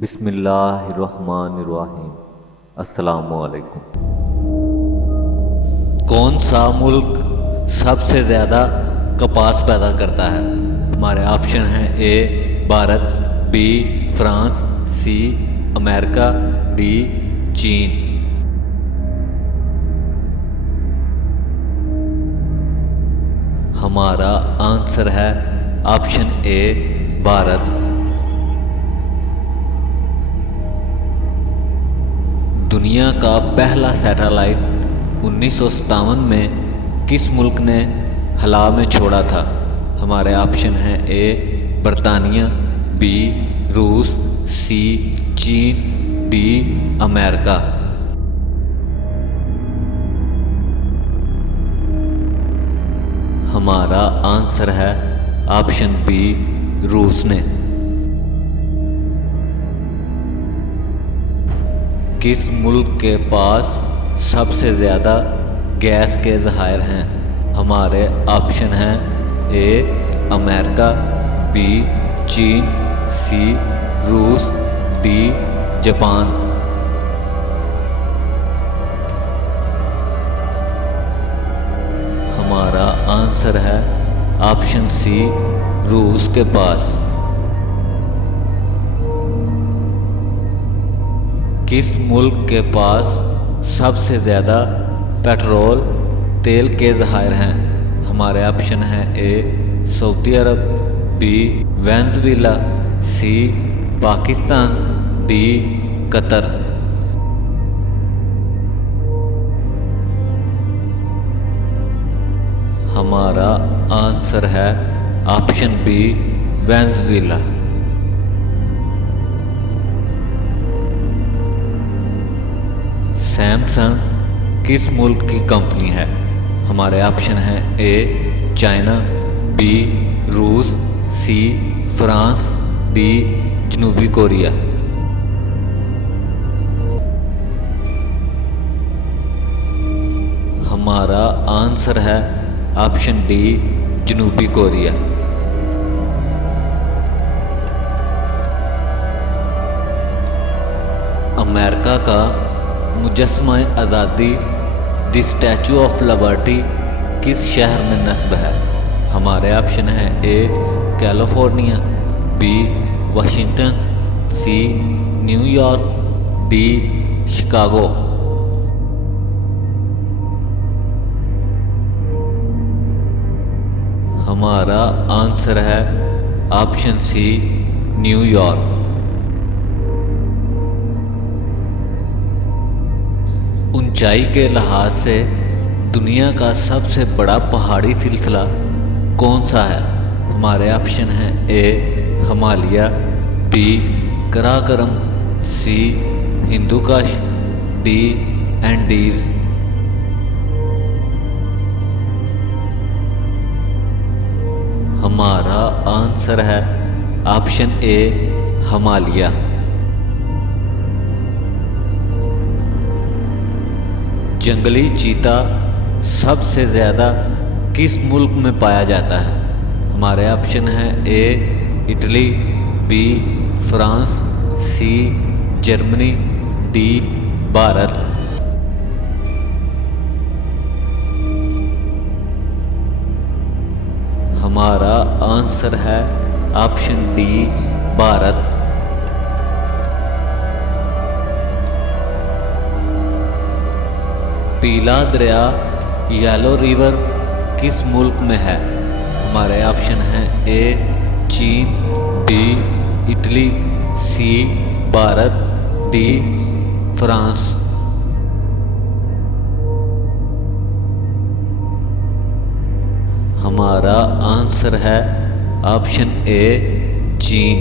बिस्मिल्लाहिर्रहमानिर्रहीम। अस्सलामुअलैकुम। कौन सा मुल्क सबसे ज़्यादा कपास पैदा करता है? हमारे ऑप्शन हैं: A Bharat, B France, C America, D चीन। हमारा आंसर है ऑप्शन ए भारत। दुनिया का पहला सैटेलाइट 1957 में किस मुल्क ने हवा में छोड़ा था? हमारे ऑप्शन हैं: ए बरतानिया, बी रूस, सी चीन, डी अमेरिका। हमारा आंसर है ऑप्शन बी रूस ने। किस मुल्क के पास सबसे ज़्यादा गैस के ज़खायर हैं? हमारे ऑप्शन हैं: ए अमेरिका, बी चीन, सी रूस, डी जापान। हमारा आंसर है ऑप्शन सी रूस के पास। किस मुल्क के पास सबसे ज़्यादा पेट्रोल तेल के ज़खायर हैं? हमारे ऑप्शन हैं: ए सऊदी अरब, बी वेनेज़ुएला, सी पाकिस्तान, डी कतर। हमारा आंसर है ऑप्शन बी वेनेज़ुएला। सैमसंग किस मुल्क की कंपनी है? हमारे ऑप्शन हैं: ए चाइना, बी रूस, सी फ्रांस, डी जनूबी कोरिया। हमारा आंसर है ऑप्शन डी जनूबी कोरिया। अमेरिका का मुजस्समा आज़ादी द स्टैचू ऑफ लिबर्टी किस शहर में नस्ब है? हमारे ऑप्शन हैं: A California, B Washington, C New York, D Chicago. हमारा आंसर है ऑप्शन सी न्यूयॉर्क। ऊंचाई के लिहाज से दुनिया का सबसे बड़ा पहाड़ी सिलसिला कौन सा है? हमारे ऑप्शन हैं: ए हिमालय, बी कराकोरम, सी हिंदू कुश, डी एंडीज। हमारा आंसर है ऑप्शन ए हिमालय। जंगली चीता सबसे ज़्यादा किस मुल्क में पाया जाता है? हमारे ऑप्शन हैं: A Italy, B France, C Germany, D Bharat. हमारा आंसर है ऑप्शन डी भारत। पीला दरिया येलो रिवर किस मुल्क में है? हमारे ऑप्शन हैं: ए चीन, बी इटली, सी भारत, डी फ्रांस। हमारा आंसर है ऑप्शन ए चीन।